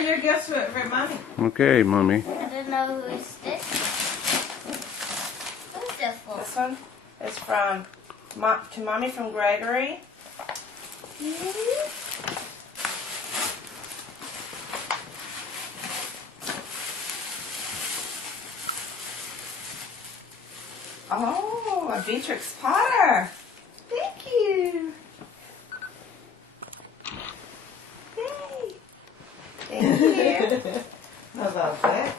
are your gifts for Mommy? Okay, Mommy. I don't know who is this. Who's this for? This one is from to Mommy from Gregory. Oh, a Beatrix Potter. Thank you. Yay. Thank you. How about that?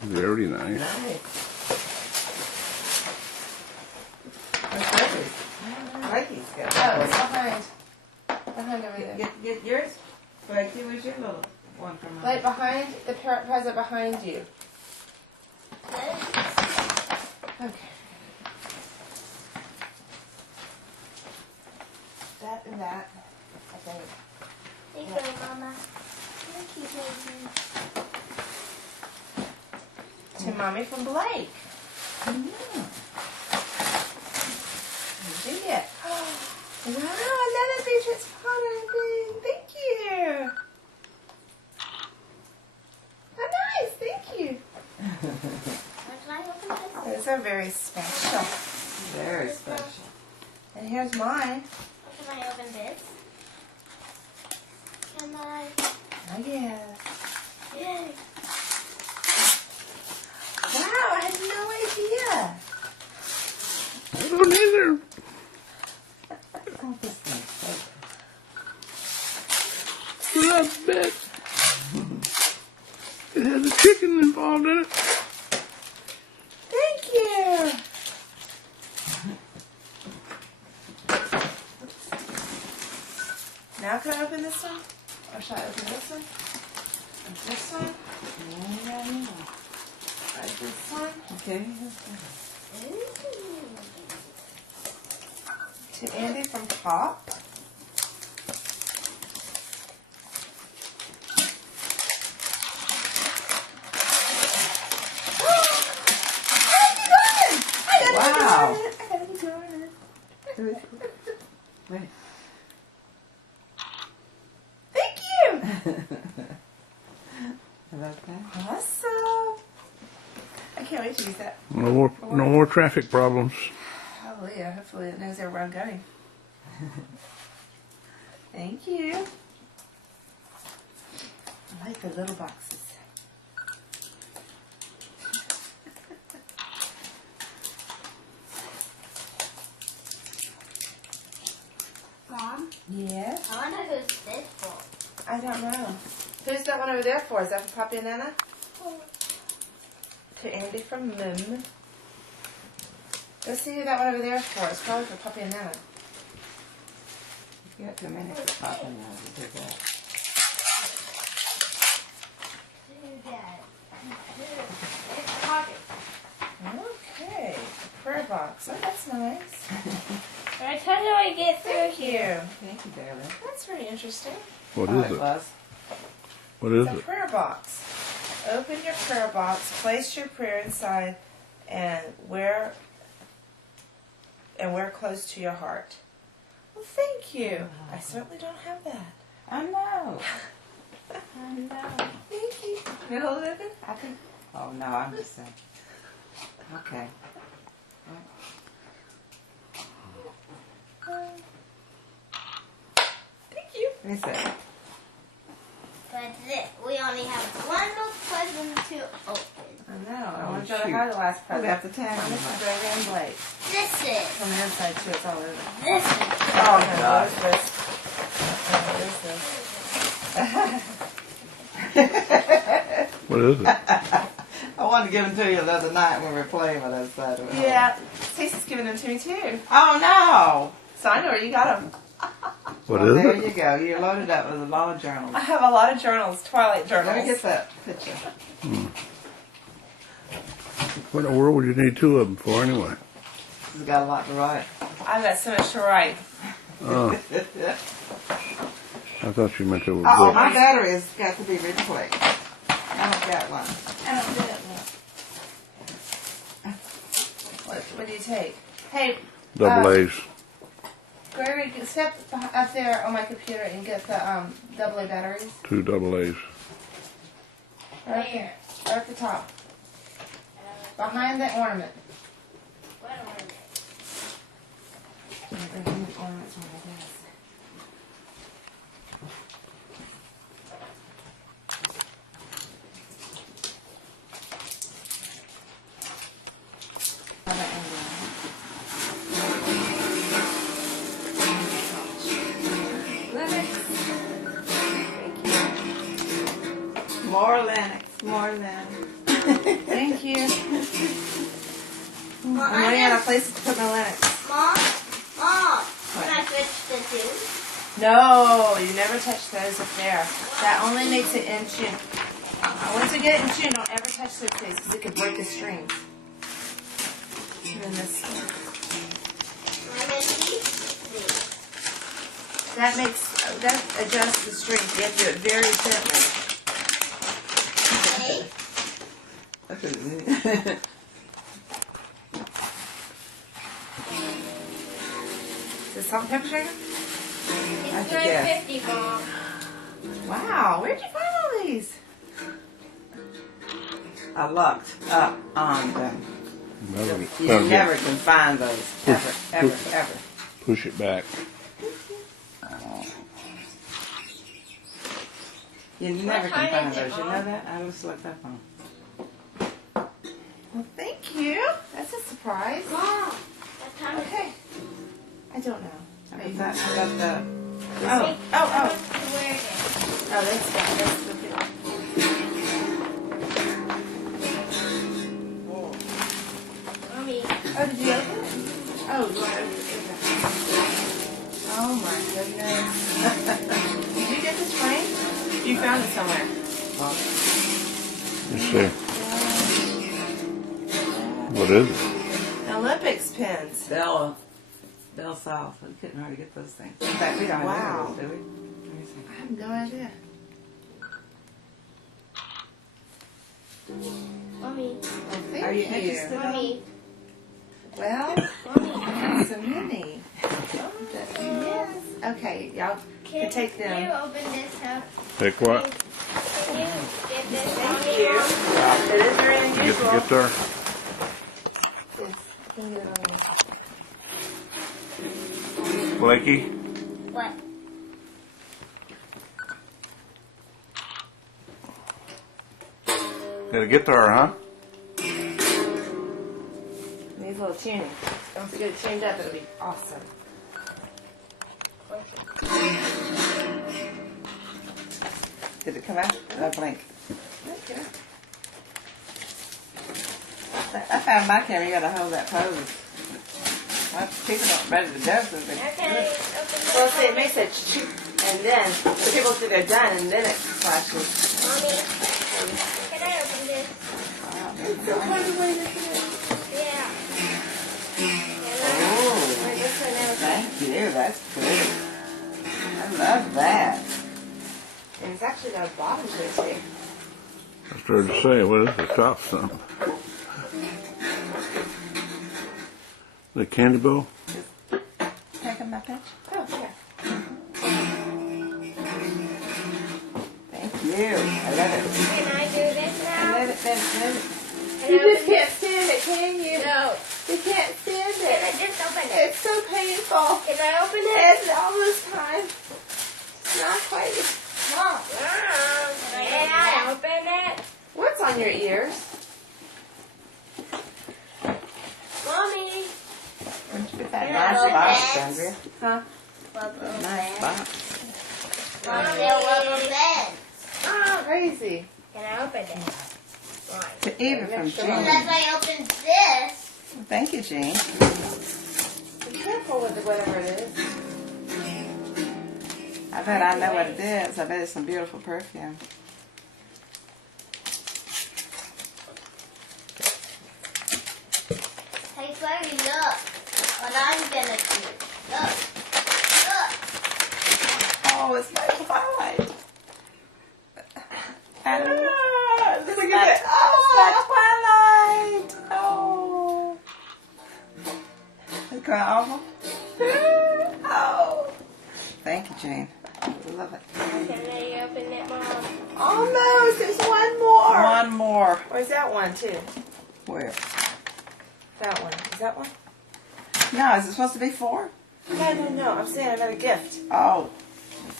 Very nice. Nice. Where's Gregory's? I like these guys. Oh, it's behind. Behind over there. Get yours. Blakey, where's your little one from? Right behind the present behind you. Okay. That and that. I think. Thank you, Mama. Thank you, baby. To Mommy from Blake. Did it? Wow, another Beatrix Potter thing. Thank you. Oh, nice. Thank you. Can I open this? Those are very special. Very special. And here's mine. Can I open this? Can I? Oh, yes. Yay. Wow, I had no idea. I don't either. Oh, this thing. That bit. It has a chicken involved in it. Thank you. Now can I open this one? Or should I open this one? And this one? Yeah. Or this one? Okay. To Andy from Pop. Wow. Thank Wait. you. How about that? Awesome. I can't wait to use that. No more traffic problems. Hallelujah. Hopefully it knows where I'm going. Thank you. I like the little boxes. Mom, Yes. I wonder who's this for. I don't know. Who's that one over there for? Is that for Poppy and Nana? To Andy from Mim. Let's see who that one over there is for. It's probably for Poppy and Nana. You got 2 minutes to pop in now to do that. Do that. It's a pocket. Okay. Prayer box. Oh, that's nice. Alright, how do I get through Thank here? you. Thank you, darling. That's very interesting. What All is right, it? Buzz. What is It's a it? prayer box. Open your prayer box, place your prayer inside, and wear close to your heart. Well, thank you. I certainly don't have that. I know. I know. Thank you. You hold it open? I think. Oh no, I'm just saying. Okay. Thank you. Let me see. We only have one little present to open. I know. I Oh, want to show shoot. her the last We present. have to tag One them. is for Gregory and Blake. This is. From the inside too. It's all over. This is. Oh, no. God. What is this? What is it? I wanted to give them to you the other night when we were playing with us. Yeah. Stacey's giving them to me too. Oh no! So I know where you got them. What Well, is there it? you go. You're loaded up with a lot of journals. I have a lot of journals, Twilight journals. Let me get that picture. What in the world would you need 2 of them for anyway? He's got a lot to write. I've got so much to write. Oh, I thought you meant they were Oh, books. my battery's got to be replaced. I don't got one. I don't do it. What do you take? Hey, Double A's. Gregory, step up there on my computer and get the AA batteries. 2 double A's. Right at the top. Behind the ornament. What ornament? Behind the ornaments on my desk. More Lennox, more Lennox. Thank you. Well, I'm running out of places to put my Lennox. Mom, can I switch the two? No, you never touch those up there. That only makes it in tune. Once you get it in tune, don't ever touch those things because it could break the strings. And then this, I'm gonna keep these. that adjusts the strings. You have to do it very gently. Okay. Look at it. Is this salt and pepper shaker? It's guess. $9.50, Mom. Wow, where'd you find all these? I looked up on them. Never- You never never can find those. Ever, ever, ever. Push it back. You never can time find is it, those. You Mom? know that? I just looked up on. Well, thank you. That's a surprise. Mom, what time is it? Okay. I don't know. I got the. Oh. I want to wear it. Oh, that's the good. Mommy. Oh, did you open it? Oh, you want to open it? Oh my goodness. Did you get this frame? You found it somewhere. Let's see. What is it? Olympics pins. Bell South. We couldn't hardly get those things. In fact, we don't Wow. have those, do we? Let me see. I have no idea. Mommy. Oh, thank Are you interested? Mommy. Well, Mommy. I have so many. Yes. Okay, y'all can take Can you them. open this up? Take what? Can you get this for Thank me, you. Mom? It is very Get the unusual. guitar? Yes, I can get it on there. Blakey? What? Got a guitar, huh? Needs a little tuning. Once you get it tuned up, it'll be awesome. Did it come out? No, blink. Okay. I found my camera. You gotta hold that pose. Well, people don't ready to go, so they. Okay, open this. Well, see, it makes it shoot, and then the people think they're done, and then it flashes. Mommy, can I open this? It's so hard to wait this is. Yeah. Oh, Wait, this one now. thank you. That's pretty. I love that. And it's actually got a bottom to it, too. I started to say, what is the top something? The candy bowl? Taking my picture. Oh, yeah. Thank you. I love it. Can I do this I now? love it. Love it. Can You I just open can't stand it, can you? No. You can't stand Can I it. just open it? It's so painful. Can I open it? It's almost time. It's not quite. Mom. Can I open it? What's on your ears? Mommy. Get that Yeah, nice box, okay. Andrea. Huh? Nice box. Mommy. Oh, crazy. Can I open it? Why? To even from Next Jean. one. Unless I open this. Thank you, Jean. Be careful with whatever it is. I bet I know what it is. I bet it's some beautiful perfume. Hey, Clary, look. What I'm gonna do. Look. Look. Oh, it's my Twilight. Look Look at at it. it. Oh, it's my Twilight. Oh. It's going awful. Oh. Thank you, Jane. I love it. Can I open it, Mom? Almost. There's one more. more. One more. Where's that one too? Where? That one. Is that one? No, is it supposed to be 4? No. I'm saying I got a gift. Oh,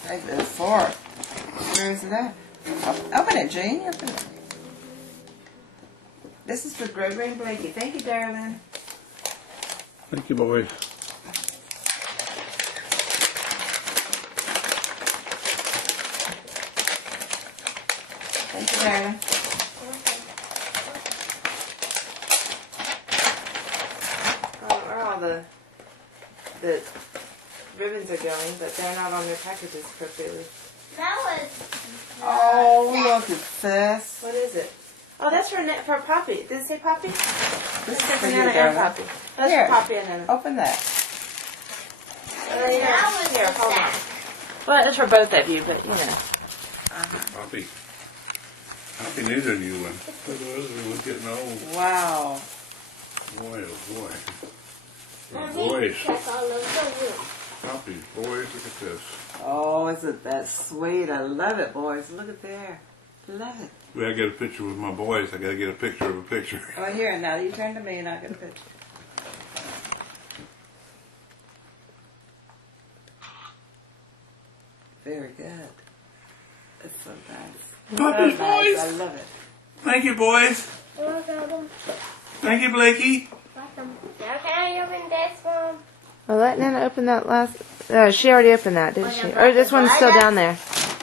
it's 4. Where is it at? Open it, Jean. Open it. This is for Gregory and Blakey. Thank you, darling. Thank you, boys. Thank you, darling. Where all the ribbons are going, but they're not on their packages appropriately. That was. Oh, look at this. What is it? Oh, that's for Poppy. Did it say Poppy? This It is said for you, Banana and darling. Poppy. That's Here. for Poppy and Nana. Open that. That was Here, the hold on. sack. Well, it's for both of you, but you know. Poppy. Poppy neither of you one. Look at us, we was getting old. Wow. Boy, oh boy. Let Oh, me boys. check all over the room. Poppy, boys, look at this. Oh, isn't that sweet? I love it, boys. Look at there. Love it. We gotta get a picture with my boys. I gotta get a picture of a picture. Oh, here, now you turn to me and I'll get a picture. Very good. It's so nice. Poppy's So nice. boys. I love it. Thank you, boys. Welcome. Thank you, Blakey. Welcome. Now can I open this one? Well, let Nana open that last. She already opened that, didn't she? Or this one's still down there.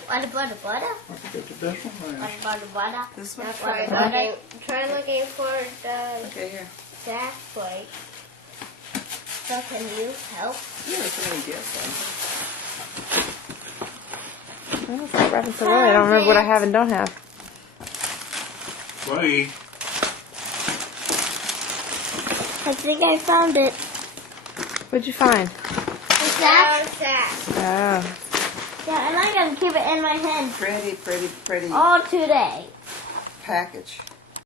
Butter, butter, butter. Get the best one there. Butter, butter, butter. This one? Butter, butter. Try looking for the Okay, here. sack plate. So can you help? Here, so many gifts. Well, it's not wrapping so well. I don't remember what I have and don't have. Buddy. I think I found it. What'd you find? The sack. Oh. Yeah, and I'm gonna keep it in my hand Pretty, pretty, pretty all today. package.